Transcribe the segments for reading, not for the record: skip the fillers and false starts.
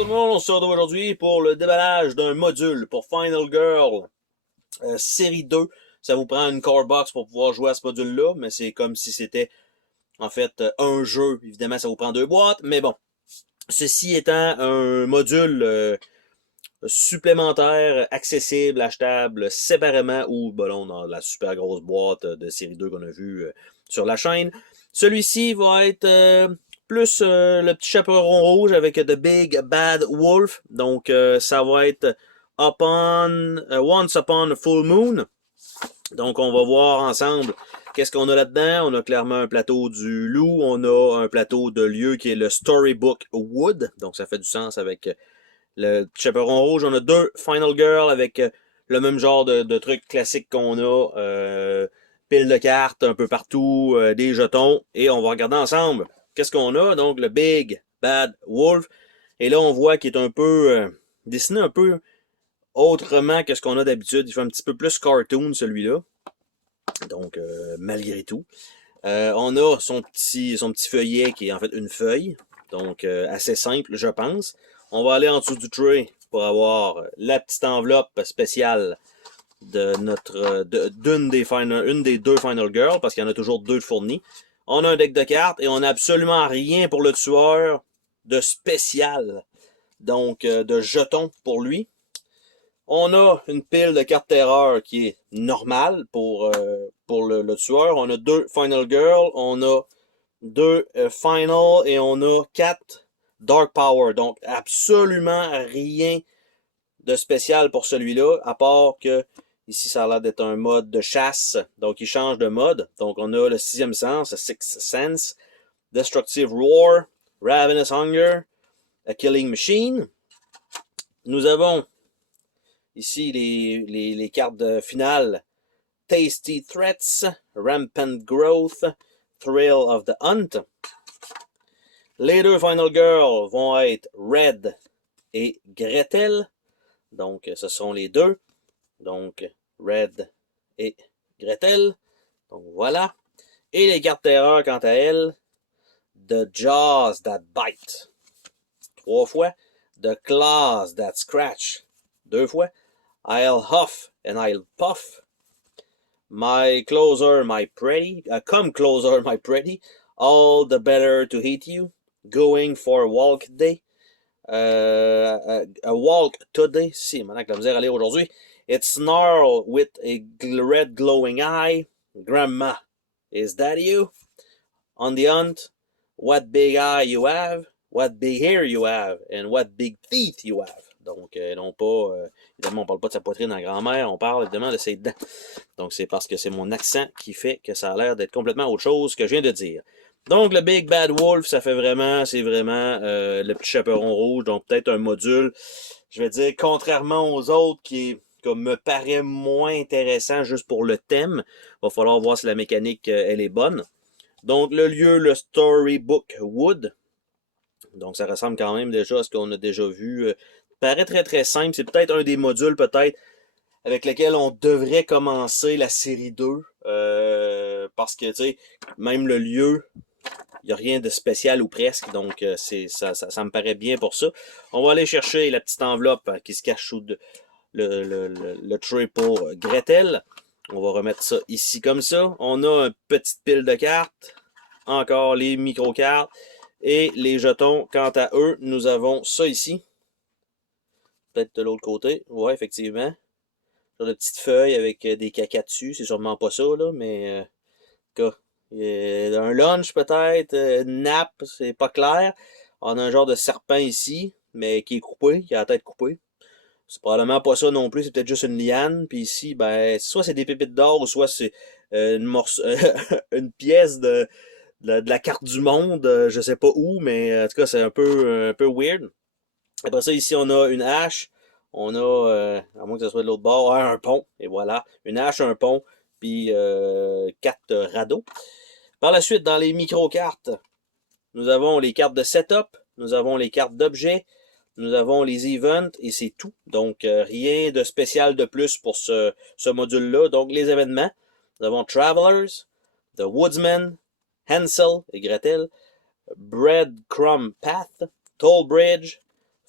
tout le monde, on se retrouve aujourd'hui pour le déballage d'un module pour Final Girl série 2. Ça vous prend une core box pour pouvoir jouer à ce module-là, mais c'est comme si c'était en fait un jeu. Évidemment, ça vous prend 2 boîtes, mais bon. Ceci étant un module supplémentaire, accessible, achetable séparément, ou ben là, on a la super grosse boîte de série 2 qu'on a vue sur la chaîne. Celui-ci va être plus le petit chaperon rouge avec The Big Bad Wolf. Donc, ça va être Once Upon a Full Moon. Donc, on va voir ensemble qu'est-ce qu'on a là-dedans. On a clairement un plateau du loup. On a un plateau de lieu qui est le Storybook Wood. Donc, ça fait du sens avec le chaperon rouge. On a 2 Final Girl avec le même genre de trucs classiques qu'on a. Pile de cartes un peu partout, des jetons. Et on va regarder ensemble qu'est-ce qu'on a. Donc, le Big Bad Wolf. Et là, on voit qu'il est un peu dessiné un peu autrement que ce qu'on a d'habitude. Il fait un petit peu plus cartoon, celui-là. Donc, malgré tout. On a son petit feuillet qui est en fait une feuille. Donc, assez simple, je pense. On va aller en dessous du tray pour avoir la petite enveloppe spéciale de notre une des 2 Final Girls, parce qu'il y en a toujours 2 de fournis. On a un deck de cartes et on n'a absolument rien pour le tueur de spécial. Donc, de jetons pour lui. On a une pile de cartes terreur qui est normale pour le tueur. On a 2 Final Girl, on a 2 Final et on a 4 Dark Power. Donc, absolument rien de spécial pour celui-là, à part que ici, ça a l'air d'être un mode de chasse. Donc, il change de mode. Donc, on a le 6e sens, le Sixth Sense, Destructive Roar, Ravenous Hunger, A Killing Machine. Nous avons ici les cartes finales. Tasty Threats, Rampant Growth, Thrill of the Hunt. Les 2 Final Girls vont être Red et Gretel. Donc, ce sont les 2. Donc, Red et Gretel. Donc, voilà. Et les cartes terreur, quant à elles, The Jaws That Bite. 3 fois. The Claws That Scratch. 2 fois. I'll Huff and I'll Puff. My Closer, My Pretty. Come Closer, My Pretty. All the Better to Hate You. Going for a Walk Day. A Walk Today. Si, maintenant que la misère à lire aujourd'hui. It Snarl with a red glowing eye. Grandma, is that you? On the hunt, what big eye you have, what big hair you have, and what big teeth you have. Donc, non pas, évidemment, on parle pas de sa poitrine en grand-mère, on parle évidemment de ses dents. Donc, c'est parce que c'est mon accent qui fait que ça a l'air d'être complètement autre chose que je viens de dire. Donc, le Big Bad Wolf, ça fait vraiment, c'est vraiment le petit chaperon rouge. Donc, peut-être un module, je vais dire, contrairement aux autres, qui comme me paraît moins intéressant juste pour le thème. Il va falloir voir si la mécanique, elle est bonne. Donc, le lieu, le Storybook Wood. Donc, ça ressemble quand même déjà à ce qu'on a déjà vu. Paraît très très simple. C'est peut-être un des modules, peut-être, avec lequel on devrait commencer la série 2. Parce que, tu sais, même le lieu, il n'y a rien de spécial ou presque. Donc, ça me paraît bien pour ça. On va aller chercher la petite enveloppe qui se cache sous le tray pour Gretel. On va remettre ça ici comme ça. On a une petite pile de cartes. Encore les micro-cartes. Et les jetons, quant à eux, nous avons ça ici. Peut-être de l'autre côté. Ouais, effectivement. Genre de petites feuilles avec des cacas dessus. C'est sûrement pas ça, là, mais... un lunch peut-être, une nappe, c'est pas clair. On a un genre de serpent ici, mais qui est coupé, qui a la tête coupée. C'est probablement pas ça non plus, c'est peut-être juste une liane. Puis ici, ben, soit c'est des pépites d'or, ou soit c'est une pièce de la carte du monde, je sais pas où, mais en tout cas, c'est un peu weird. Après ça, ici, on a une hache. On a, à moins que ce soit de l'autre bord, un pont. Et voilà, une hache, un pont, puis 4 radeaux. Par la suite, dans les micro-cartes, nous avons les cartes de setup, nous avons les cartes d'objets, nous avons les events et c'est tout. Donc, rien de spécial de plus pour ce module-là. Donc, les événements, nous avons Travelers, The Woodsman, Hansel et Gretel, Breadcrumb Path, Toll Bridge,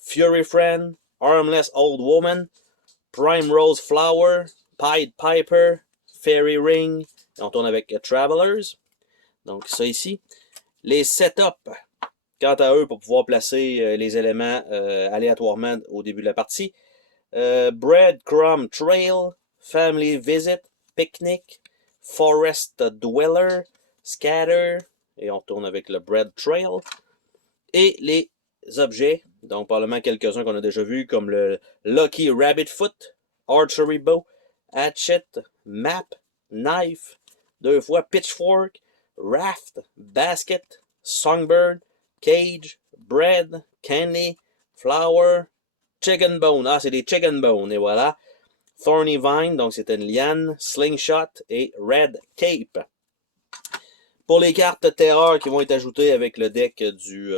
Fury Friend, Armless Old Woman, Prime Rose Flower, Pied Piper, Fairy Ring. Et on tourne avec Travelers. Donc ça ici. Les setups, quant à eux, pour pouvoir placer les éléments aléatoirement au début de la partie. Breadcrumb Trail, Family Visit, Picnic, Forest Dweller, Scatter, et on tourne avec le Bread Trail. Et les objets, donc probablement quelques-uns qu'on a déjà vus, comme le Lucky Rabbit Foot, Archery Bow, Hatchet, Map, Knife, 2 fois Pitchfork, Raft, Basket, Songbird, Cage, Bread, Candy, Flower, Chicken Bone. Ah, c'est des Chicken Bone, et voilà. Thorny Vine, donc c'est une liane, Slingshot et Red Cape. Pour les cartes terreur qui vont être ajoutées avec le deck du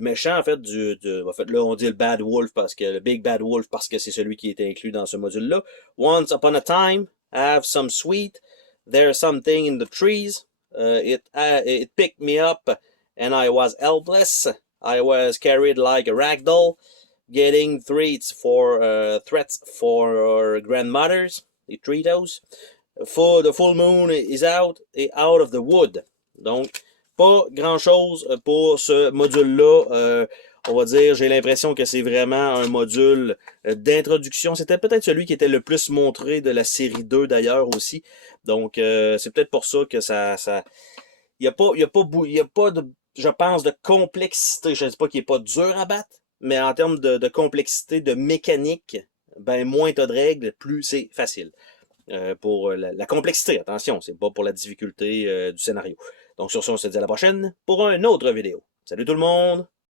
méchant, en fait, là on dit le Bad Wolf parce que le Big Bad Wolf parce que c'est celui qui est inclus dans ce module-là. Once upon a time, have some sweet, there's something in the trees, it picked me up and I was helpless, I was carried like a ragdoll, getting threats for grandmothers, les Treatos. The full moon is out of the wood. Donc, pas grand-chose pour ce module-là. On va dire, j'ai l'impression que c'est vraiment un module d'introduction. C'était peut-être celui qui était le plus montré de la série 2 d'ailleurs aussi. Donc, c'est peut-être pour ça que il n'y a pas de, je pense, de complexité. Je ne dis pas qu'il n'est pas dur à battre, mais en termes de complexité, de mécanique, ben moins t'as de règles, plus c'est facile. Pour la complexité, attention, c'est pas pour la difficulté du scénario. Donc sur ce, on se dit à la prochaine pour une autre vidéo. Salut tout le monde!